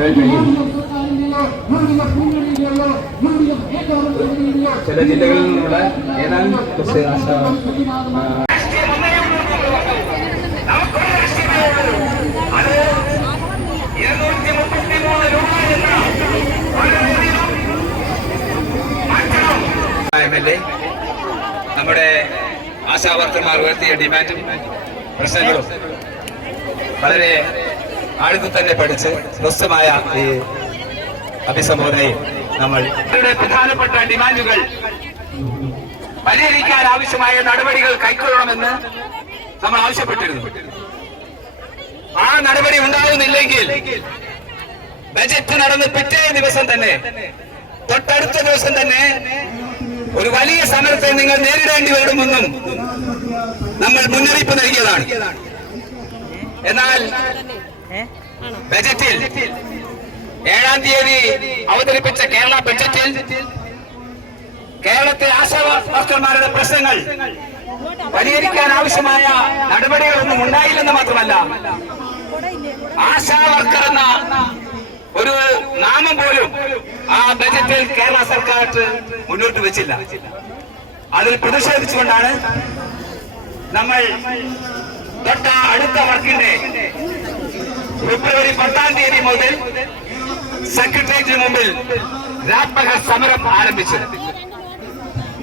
പറയാൻ കഴിയും. ചില ജില്ലകളിൽ നിന്നുള്ള ഏതാനും നമ്മുടെ ആശാവർക്കന്മാർ ഉയർത്തിയ ഡിമാൻഡും പ്രശ്നങ്ങളും വളരെ ആഴത്തിൽ തന്നെ പഠിച്ച് ഹ്രസ്വമായ ഈ അഭിസംബോധനയിൽ നമ്മൾ പ്രധാനപ്പെട്ട ഡിമാൻഡുകൾ പരിഹരിക്കാൻ ആവശ്യമായ നടപടികൾ കൈക്കൊള്ളണമെന്ന് നമ്മൾ ആവശ്യപ്പെട്ടിരുന്നു. ആ നടപടി ഉണ്ടാകുന്നില്ലെങ്കിൽ ബജറ്റ് നടന്ന് പിറ്റേ ദിവസം തന്നെ, തൊട്ടടുത്ത ദിവസം തന്നെ ഒരു വലിയ സമരത്തെ നിങ്ങൾ നേരിടേണ്ടി വരുമെന്നും നമ്മൾ മുന്നറിയിപ്പ് നൽകിയതാണ്. എന്നാൽ ബജറ്റിൽ 7-ാം തീയതി അവതരിപ്പിച്ച കേരള ബജറ്റിൽ കേരളത്തെ ആശാവർക്കർമാരുടെ പ്രശ്നങ്ങൾ പരിഹരിക്കാൻ ആവശ്യമായ നടപടികളൊന്നും ഉണ്ടായില്ലെന്ന് മാത്രമല്ല, ആശാവർക്കർ എന്ന ഒരു നാമം പോലും ആ ബജറ്റിൽ കേരള സർക്കാർ മുന്നോട്ട് വെച്ചില്ല. അതിൽ പ്രതിഷേധിച്ചുകൊണ്ടാണ് നമ്മൾ തൊട്ട അടുത്ത വർക്കിന്റെ ഫെബ്രുവരി 10-ാം തീയതി മുതൽ സെക്രട്ടേറിയറ്റിന് മുമ്പിൽ രാത്മക സമരം ആരംഭിച്ചത്.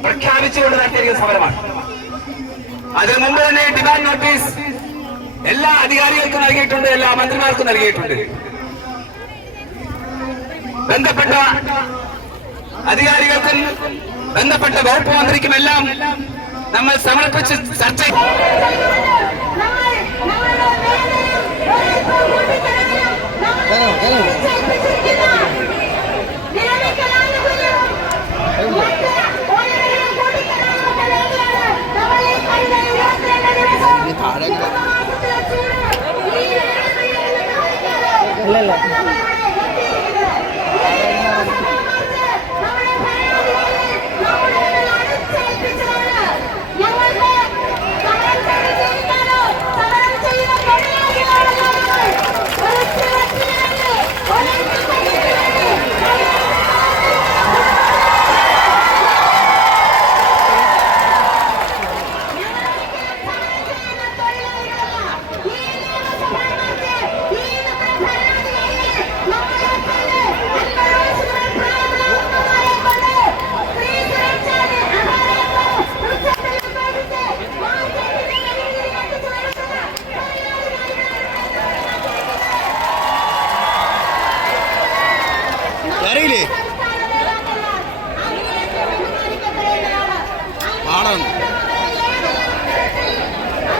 പ്രഖ്യാപിച്ചുകൊണ്ട് നടത്തിയിരിക്കുന്ന സമരമാണ്. അതിന് മുമ്പ് തന്നെ ഡിമാൻഡ് നോട്ടീസ് എല്ലാ അധികാരികൾക്കും നൽകിയിട്ടുണ്ട്, എല്ലാ മന്ത്രിമാർക്കും നൽകിയിട്ടുണ്ട്. ബന്ധപ്പെട്ട അധികാരികൾക്കും ബന്ധപ്പെട്ട വകുപ്പ് മന്ത്രിക്കുമെല്ലാം നമ്മൾ സമർപ്പിച്ച് ചർച്ച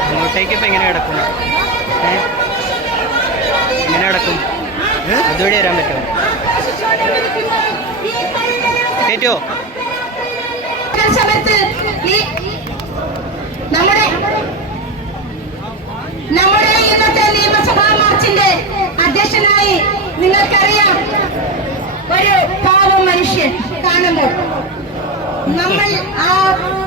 അങ്ങോട്ടേക്ക് എങ്ങനെ കിടക്കും? എങ്ങനെ കിടക്കും? അതുവഴി വരാൻ പറ്റുമോ? കേട്ടോ? നമ്മുടെ ഇന്നത്തെ നിയമസഭാ മാർച്ചിന്റെ അധ്യക്ഷനായി നിങ്ങൾക്കറിയാം ഒരു പാവം മനുഷ്യൻ കാണുമ്പോൾ നമ്മൾ ആ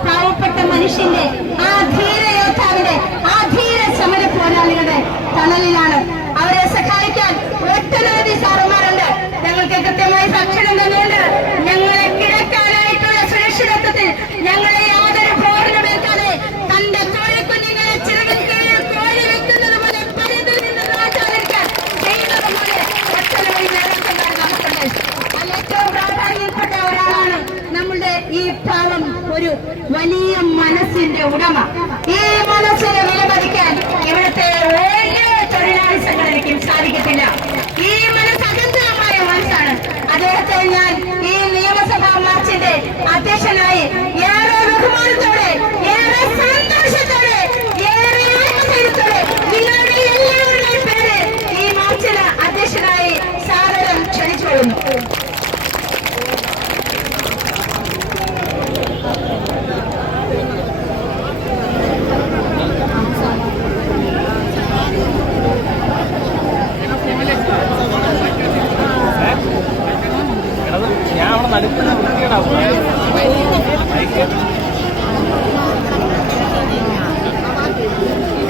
പാവപ്പെട്ട മനുഷ്യന്റെ, ആ ധീര യോദ്ധാവിന്റെ, ആ ധീര സമര പോരാളികളുടെ തണലിലാണ്. അവരെ സഹായിക്കാൻ ഒട്ടനവധി സാറുമാരുണ്ട്. ഞങ്ങൾക്ക് കൃത്യമായി ഭക്ഷണം തന്നെയുണ്ട്. ഞങ്ങളെ കിടക്കാനായിട്ടുള്ള സുരക്ഷിതത്വത്തിൽ ഞങ്ങളെ യാതൊരു പോറിനുമേൽക്കാതെ തന്റെ കോഴിക്കുഞ്ഞുങ്ങളെ ചിറകിൽ കീഴിൽ കോഴി വെക്കുന്നത് പോലെ പലതിൽ നിന്ന് മാറ്റാതിരിക്കാൻ ചെയ്യുന്നത് പോലെ ഒട്ടനവധി നേതാക്കന്മാർ നമുക്കുണ്ട്. അതിൽ ഏറ്റവും പ്രാധാന്യപ്പെട്ട ഒരാളാണ് നമ്മളുടെ ഈ പാവം ഒരു വലിയ മനസ്സിന്റെ ഉടമ. ഈ മനസ്സിനെ വിലമതിക്കാൻ ഇവിടുത്തെ ഓരോ തൊഴിലാളി സംഘടനയ്ക്കും സാധിക്കത്തില്ല. ഈ മനസ്സ് അഗന്ധമായ മനസ്സാണ്. അദ്ദേഹത്തെ ഞാൻ ഈ നിയമസഭാ മാർച്ചിന്റെ അധ്യക്ഷനായി ഏറെ ബഹുമാനത്തോടെ, ഏറെ സന്തോഷത്തോടെ, ഏറെ ആത്മധൈര്യത്തോടെ നിങ്ങളുടെ എല്ലാവരുടെയും പേര് ഈ മാർച്ചിന് അധ്യക്ഷനായി സാദരം ക്ഷണിച്ചുകൊള്ളുന്നു.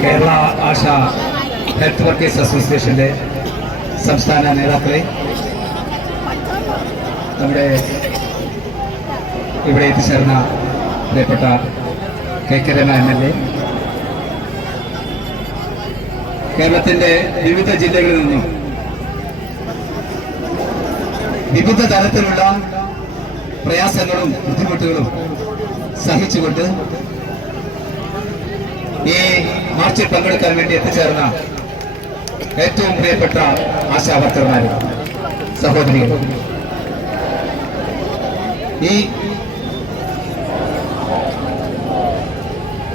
കേരള ആശ ഹെൽത്ത് വർക്കേഴ്സ് അസോസിയേഷന്റെ സംസ്ഥാന നേതാക്കളെ, നമ്മുടെ ഇവിടെ എത്തിച്ചേർന്ന പ്രിയപ്പെട്ട കെ രമ MLA, കേരളത്തിന്റെ വിവിധ ജില്ലകളിൽ നിന്നും വിവിധ തരത്തിലുള്ള പ്രയാസങ്ങളും ബുദ്ധിമുട്ടുകളും സഹിച്ചുകൊണ്ട് ഈ മാർച്ചിൽ പങ്കെടുക്കാൻ വേണ്ടി എത്തിച്ചേർന്ന ഏറ്റവും പ്രിയപ്പെട്ട ആശാവർക്കർമാരും സഹോദരികളും, ഈ